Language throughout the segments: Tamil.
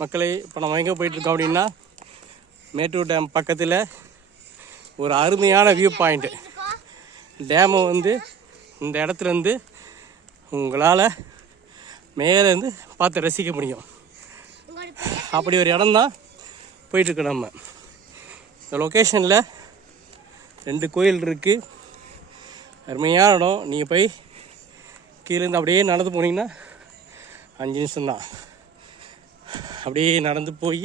மக்களே இப்போ நம்ம எங்கே போயிட்டுருக்கோம் அப்படின்னா மேட்டூர் டேம் பக்கத்தில் ஒரு அருமையான வியூ பாயிண்ட்டு டேமை வந்து இந்த இடத்துலேருந்து உங்களால் மேலேருந்து பார்த்து ரசிக்க முடியும். அப்படி ஒரு இடம் தான் போயிட்டுருக்கு நம்ம. இந்த லொக்கேஷனில் ரெண்டு கோயில் இருக்குது அருமையான இடம். நீங்கள் போய் கீழேருந்து அப்படியே நடந்து போனீங்கன்னா அஞ்சு நிமிஷம்தான். அப்படியே நடந்து போய்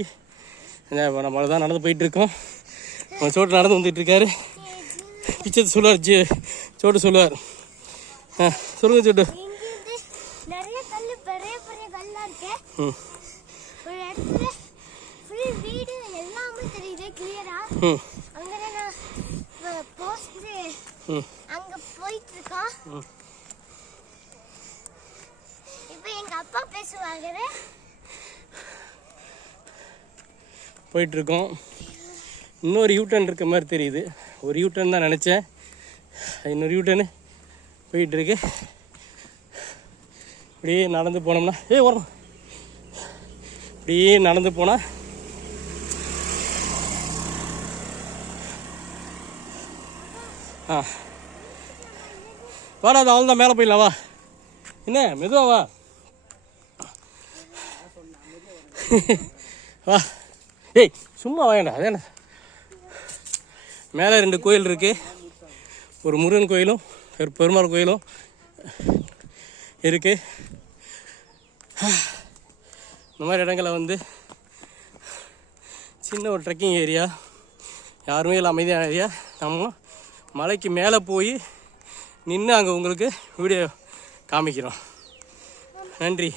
நம்மள தான் நடந்து போயிட்டுருக்கோம். நம்ம சோட்டு நடந்து வந்துட்டு இருக்காரு பிச்சர் சொல்லுவார் ஜி சோட்டு சொல்லுவார். ஆ சொல்லுங்க சோட்டு ம். அங்க போயிட்டு இருக்கோம் ம். இப்போ எங்க அப்பா பேசுவாங்க போயிட்டுருக்கோம். இன்னொரு யூட்டன் இருக்க மாதிரி தெரியுது. ஒரு யூட்டன் தான் நினச்சேன். இன்னொரு யூட்டனு போயிட்டுருக்கு. இப்படியே நடந்து போனோம்னா ஏ வரும் இப்படியே நடந்து போனால் ஆ. வாடா அது அவள் தான் மேலே போயிடலாம் வா. என்ன மெதுவா வா. வா. ஏய் சும்மா வாங்கடா அதான? மேலே ரெண்டு கோயில் இருக்குது ஒரு முருகன் கோயிலும் ஒரு பெருமாள் கோயிலும் இருக்குது இந்த மாதிரி இடங்களை வந்து சின்ன ஒரு ட்ரெக்கிங் ஏரியா யாருமே இல்லை அமைதியான ஏரியா. நம்ம மலைக்கு மேலே போய் நின்று அங்கே உங்களுக்கு வீடியோ காமிக்கிறோம். நன்றி.